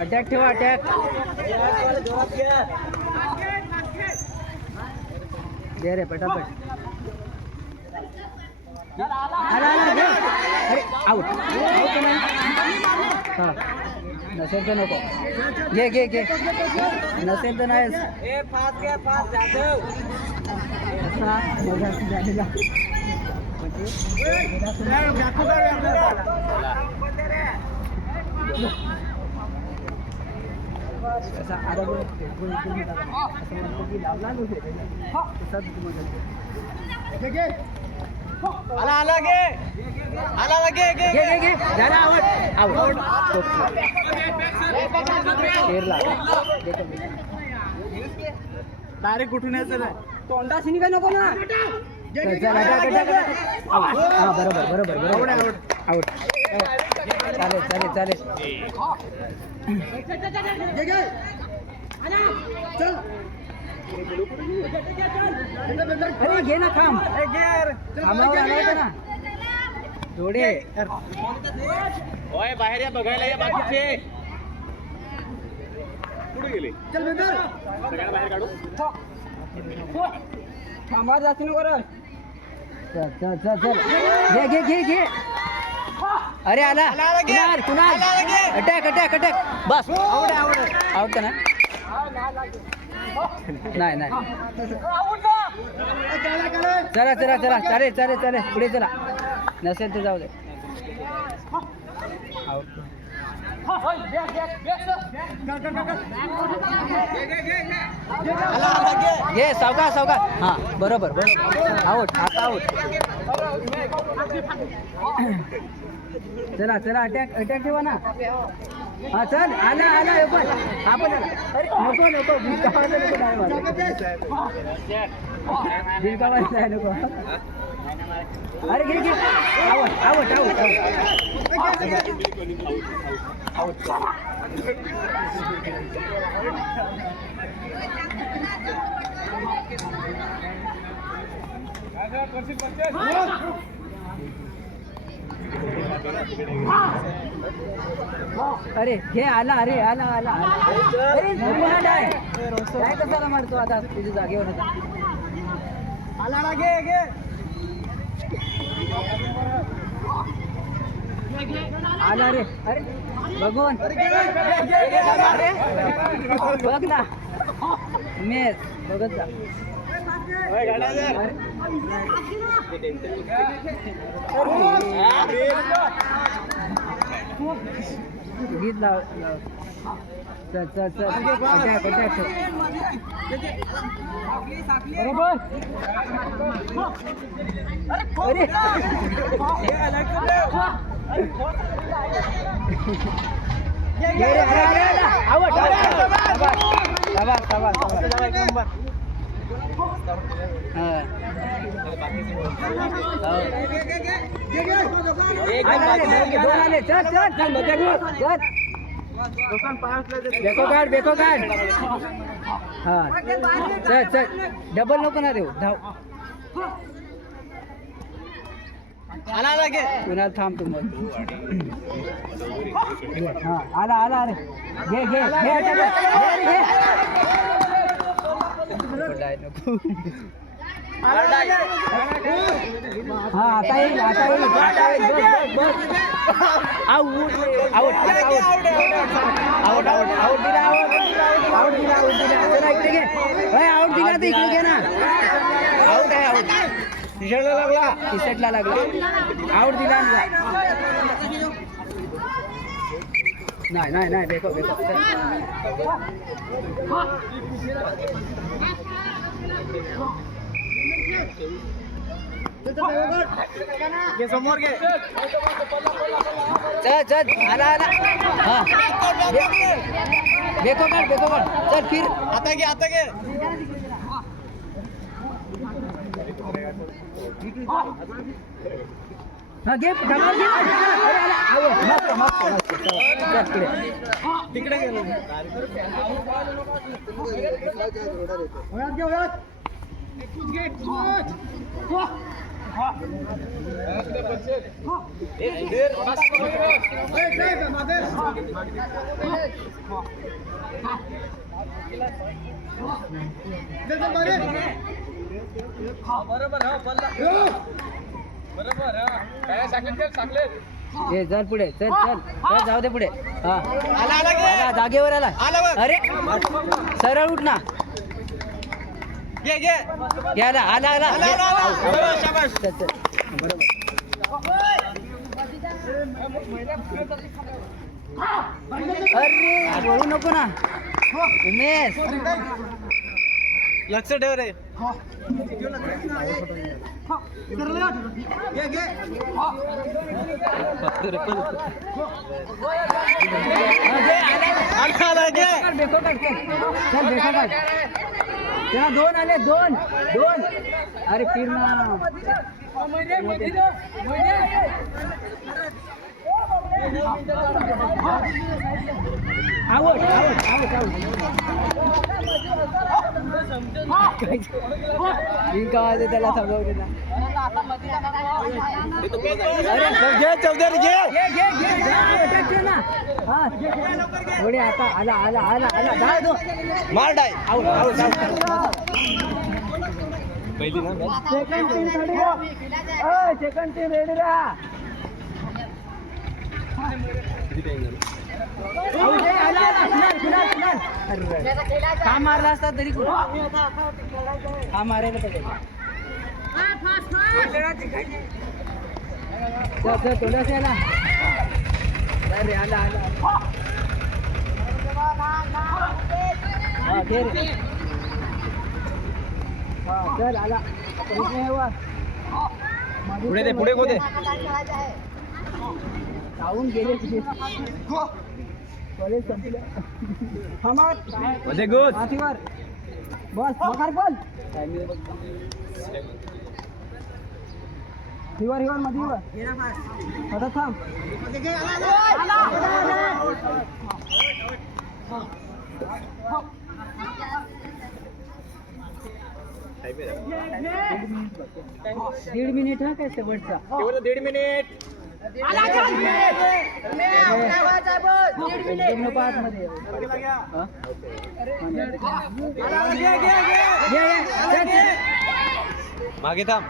Attack ठेवा attack दे रे पटापट आला आला घे अरे आउट आउट नाही। हां। नसेल तर नको। घे घे घे नसेल तर नाहीच असा मजा झालेला असा आराम फेकून इकडून टाकला. असं म्हणतो की लावला नव्हते आला आला गे आला गे गे गे गे घे झाला आवड आवड शेरला डायरेक्ट कुठून यायचं नाही तोंडा सिनी काय नको ना बरोबर चल, बरोबर बरोबर बरोबर आवड चालेल चालेल चालेल. अरे घे ना थांब. थांबावर आला होता ना? थोडे ओय बाहेर या बघायला या बाकीचे. कुठे गेले? सगळ्यांना बाहेर काढू. थांबा जाती नको चल चल चल चल. घे घे घे घे. अरे आला. आला, आला, Kunal Kunal? Attack attack attack. बस. आवड आवड आवडतं ना? नाही नाही. चला चला चला. चालेल चालेल चालेल. पुढे चला. नसेल तर जाऊ दे. घे घे सावकाश. हां हा बरोबर बरोबर. आऊट आता आऊट. चला चला अटॅक अटॅक ठेवा ना. हा चल आला आला हे पण हा अरे नको नको भिरकावायचं नको नाही मला. आहे नको. अरे घे घे. आवड आवड आवड आवट आवट अरे घे आला अरे आला आला. ना काय कसाला मारतो आता? तुझ्या जागेवर होता. आला आला घे घे. आला रे. अरे अरे बघ ना. मेस बघत जा. गीत लाव लाव. चल चल चल अटॅक अटॅक बरोबर अरे ये रे, अरे, अरे, अरे, आवड, आवड, आवड. शाबास, शाबास, शाबास. हा. हो. आले, आले, दोन दोन आले. चल, चल, चल, चल, बेको काढ बेको काढ हा चल चल डबल नको ना देऊ धाव आला आला घे कुणाल थांब तू मग हा आला आला अरे घे घे घे घे घे, नको. हा आता येईल आता येईल. आता येईल बस बस दिला दिला दिला चला इकडे घे दिला तर इकडे घे ना. आहे टी शर्टला लागला. टी शर्टला लागला. आउट दिला नाही नाही नाही. बेको बेको घे समोर घे चल चल आला आला हा बेको काढ बेको काढ चल फिर आता घे आता घे घे मस्त तिकडे गेलो बरोबर हो बोलला बरोबर हा काय सांगितलं सांगले ए चल पुढे चल चल. चल जाऊ दे पुढे. हा. आला जागेवर आला. आला बघ. अरे सरळ उठ ना. घे घे. याला आला आला. आला आला आला. हो, बरोबर अरे वळू नको ना. उमेश. लक्ष ठेव रे. हा, आला, आला. त्याला दोन आले दोन दोन. अरे फिर ना. आवड आवड आवड आवड काय त्याला थांबवलेला घे चौधरी घे घे थोडे आता आला आला आला आला दहा दो मार डाय आऊट आऊट पहिली ना second team ready second team ready राहा आऊट आहे, आला, आला, कुणाल, कुणाल, कुणाल. अरे, हा मारला असता तरी कुठं हा मारायला पाहिजे चल चल थोडंसं याला अरे आला आला हा घे रे हा चल आला आता इथे ये वर. मध्ये पुढे दे चल, पुढे मध्ये को दे जाऊन गेले तिथे. कॉलेज संपलं. गुड. बस मकार बोल. हिवर हिवर मध्ये हिवर. आता थांब. दीड मिनिट हा काय शेवटचा? केवळ दीड मिनिट. एकदम नको आतमध्ये. हा? ये, ये, चल,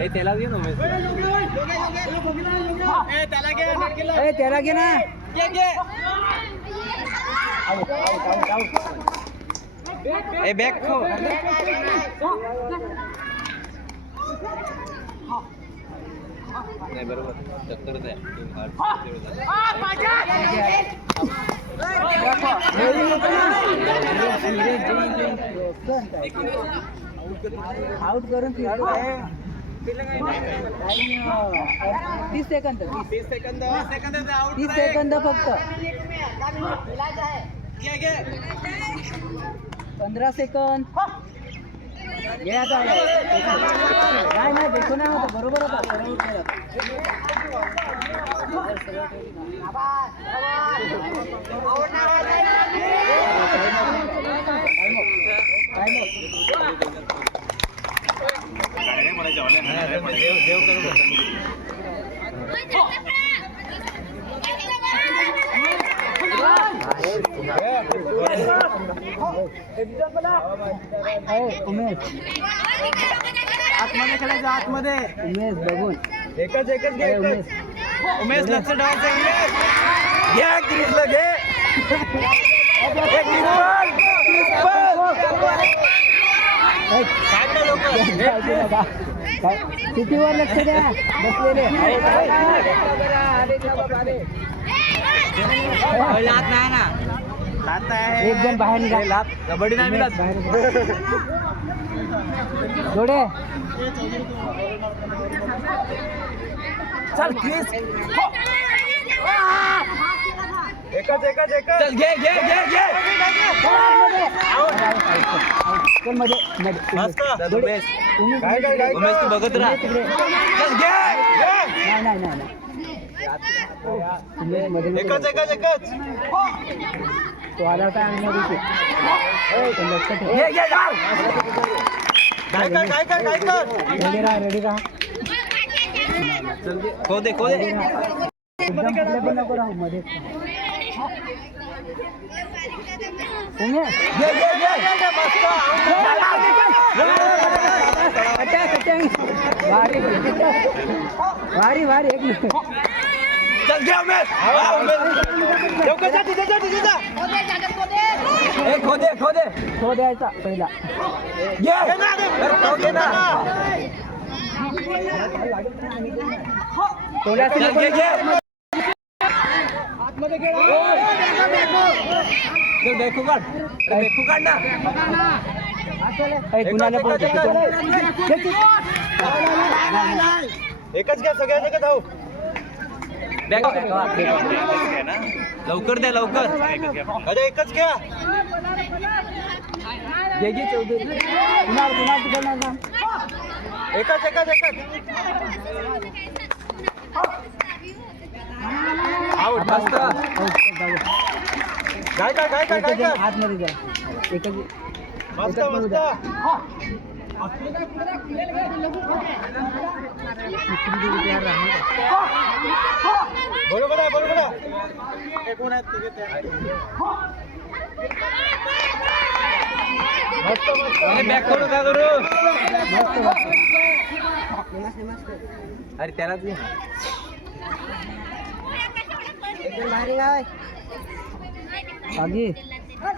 चल. मागे थांब अरे आला आऊट आऊट हे त्याला घे ना उमेश. ए त्याला घे ना? घे घे आऊट आऊट आऊट आऊट ए बॅक खो नाही बरोबर चक्करच आउट करून फिरतो तीस सेकंद. तीस सेकंद. सेकंद तीस सेकंद फक्त. पंधरा सेकंद. आता नाही नाही देखो नाही होतं बरोबर होता उमेश आतमध्ये खेळायचं आतमध्ये उमेश बघून एकच एकच घे उमेश उमेश लक्ष ठेवायचं उमेश घ्या क्रिसला घे ए, क्रिस सिटीवर लक्ष द्या बसलेले लात नाही ना लात आहे एक जण बाहेर निघा. लात कबड्डी नाही मिळत बाहेर निघा. जोडे चल क्रिस एकच एकच एकच चल घे घे घे घे चलमध्ये मध्ये. चल, जोडे. उमेश. उमेश, काय, काय, काय? उमेश, तू बघत राहा. उमेश तिकडे. चल घे घे नाही नाही नाही नाही. उमेशमध्ये नको एकच. एकच एकच तो आला होता आणि मग इथे. पण लक्ष ठेव. घे घे डाल काय काय कर काय कर रेडी राहा रेडी राहा एकदम पण नको राहू मध्ये भारी भारी एक मिनिट. चल घे उमेश. खोदे खोदे तो द्यायचा पहिला. घे. अरे तो घे ना. थोड्याशी चल घे घे चल बेकू काढ बेकू काढ ना एकच घ्या सगळ्यांनी का धाव बॅग लवकर द्या लवकर. अरे एकच घ्या. घे घे चौधरी कुणाल कुणाल. एकच एकच एकच. आउट मस्त हो, जाऊ. काय काय काय काय काय एकच जण कर आतमध्ये जा एकच मस्त एकच मस्त बरोबर आहे बरोबर आहे कोण आहेत तिघे ते? मस्त मस्त अरे बॅक करू का करू मस्त अरे त्यालाच घे आगे।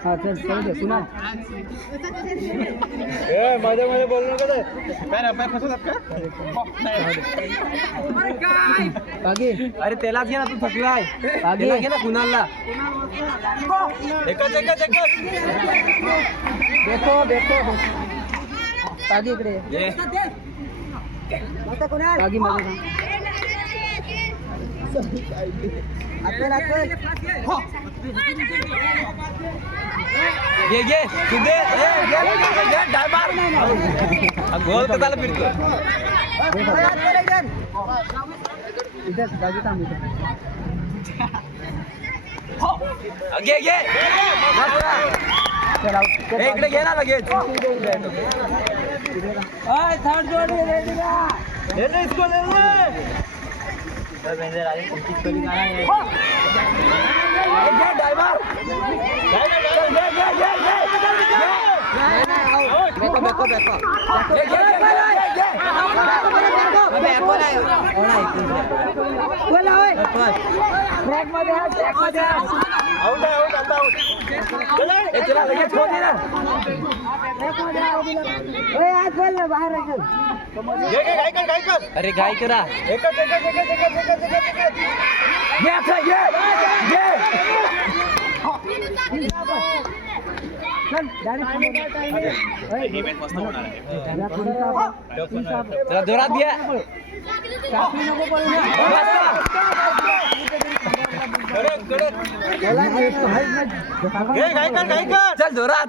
हा चल चल दे कुणाल ए मध्ये मध्ये बोलू नका ते. काय रे, पाय फसवतात का आगे। अरे त्यालाच घे ना तू थकलाय आगे. त्याला घे ना कुणालला एकच एकच एकच देखो। देखो आगे इकडे। ये। आगे मध्ये जा. घे घे तू दे. ए, घे घे डाय मार. हा, गोल कसाला फिरतो इथं जागी थांब इथं हा, घे घे. इकडे घे ना लगेच. third जोडी ready का? ले ले इसको ले ले ए, बेको, बेको, बेको. ओय. Track मध्ये track मध्ये. आउट आहे आउट आता आउट चला ए, चला लगेच खोद दे ना Track मध्ये आहे, उभी ओय, आज बोल ना, बाहेर आहे, घे काय कर काय कर अरे गाय करा एकच एकच एकच एकच एकच एकच घे आता घे घे जोरात घे चाकरी नको पळू. ना. कडक कडक. बोला, हे तो आहेच ना. घे काय कर काय कर चल जोरात.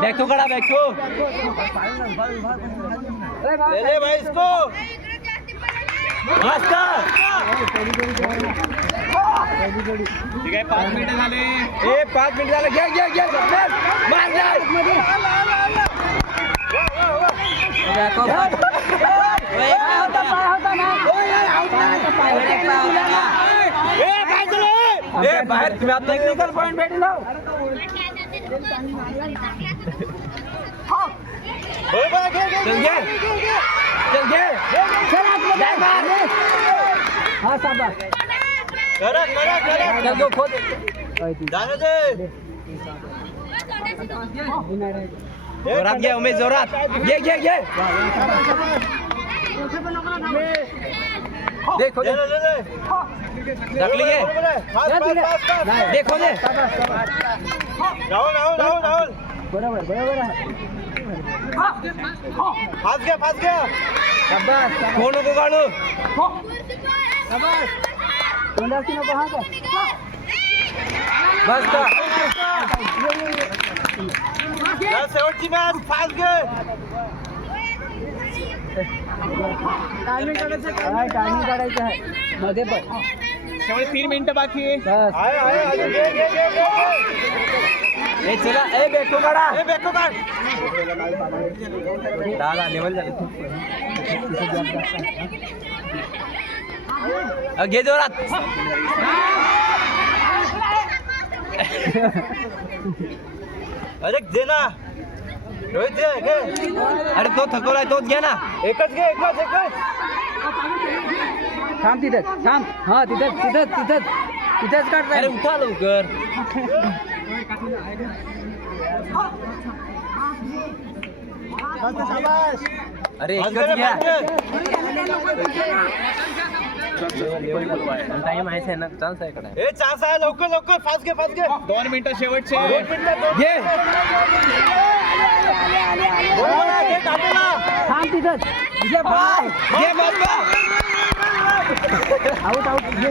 बॅको काढा बॅको ओय, बाबा. ले ले भाई इसको. मस्त ठीक आहे पाच मिनिटं झाले ए पाच मिनिट झालं घे घे घे मार, मार मार. बॅको काढ. ओय, एक पाय होता. ओय, एक पाय होता ना. ए काय झालं ए बाहेर तुम्ही आता टेक्निकल पॉईंट भेटलो बरोबर आहे, घे घे चल घे चल घे जाय मार. हा साबास कडक कडक कडक चल गो खोद ओय, ती. जाणं दे विनायक आहे. जोरात घे उमेश जोरात घे घे घे देखो ले दे ले ले ढकली घे बरोबर आहे फास्ट जा फास्ट तिकडे. फास्ट फास्ट नाही. देखो दे साबास, साबास. राहुल राहुल राहुल राहुल बरोबर बरोबर आहे फास्ट घ्या फास्ट घ्या शाबास, शाबास. कोण नको काढू शाबास. तोंडाची नको हा का मस्त या शेवटची मॅच फास्ट घे काय टायमिंग काढायचं आहे मध्ये पण शेवटी तीन मिनिटं बाकी आहे. बस आहे आहे अजून घे घे घे घे ए चला ए बेको काढा. ए बेको काढ. दहा लेवल झाले. घे जोरात. अरे दे ना. रोहित दे घे. अरे तो थकवलाय तोच घे ना. एकच घे एकच एकच. थांब तिथंच थांब. हा तिथंच तिथंच तिथंच. तिथंच काढ अरे उठा लवकर. अरे एकच घ्या. टाइम आहे ना चान्स आहे कडे ए चान्स आहे लवकर लवकर फास्ट घे फास्ट घे दोन मिनिटं शेवटचे दोन मिनिटं दोन घे. थांब तिथंच घे बाय घे बाबा आऊट आऊट घे घे,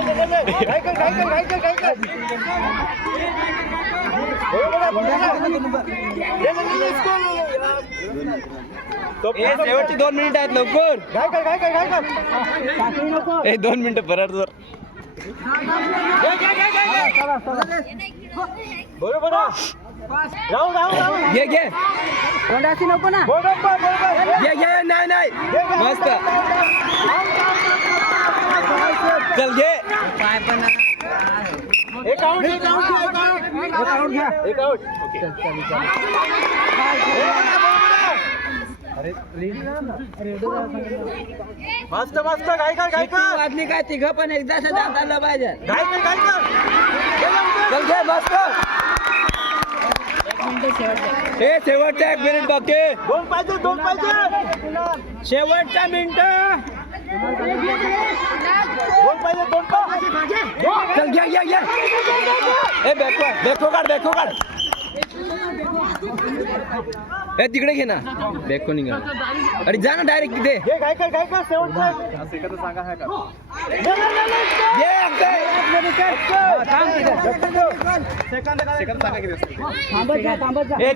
घे, घे, घे. घाई कर, शेवटची दोन मिनिटं आहेत लवकर. घाई कर दोन मिनिटं परत जर. बरोबर. राहू राहू राहू घे घे. नको ना. घे घे. नाही नाही. मस्त. चल घे. काय पण एक आउट एक आउट घ्या. एक आउट मस्त मस्त. घाई किती कर वाजली काय? तिघं पण एकदा पाहिजे. घाई कर घाई कर मस्त. ए शेवटचा एक मिनिट बाकी. दोन पाहिजे दोन पाहिजे. शेवटचा मिनिट चल घे घे घे ए बेको बेको काढ बेको काढ. ए तिकडे घे ना. बेको निघा. अरे जा ना डायरेक्ट तिथे. घाई कर घाई कर शेवटचं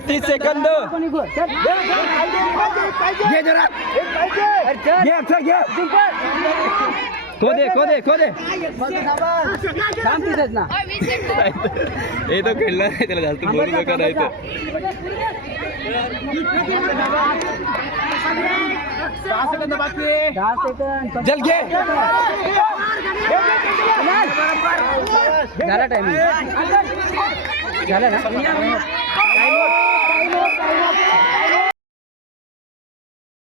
तीस सेकंद. घे जरा. घे अक्षय घे खोदे खोदे खोदे. हे तो खेळला नाही त्याला जास्त बोलू नका नाही जल सहा सेकंद बाकी आहे. दहा सेकंद चल घे झाला टायमिंग झाला ना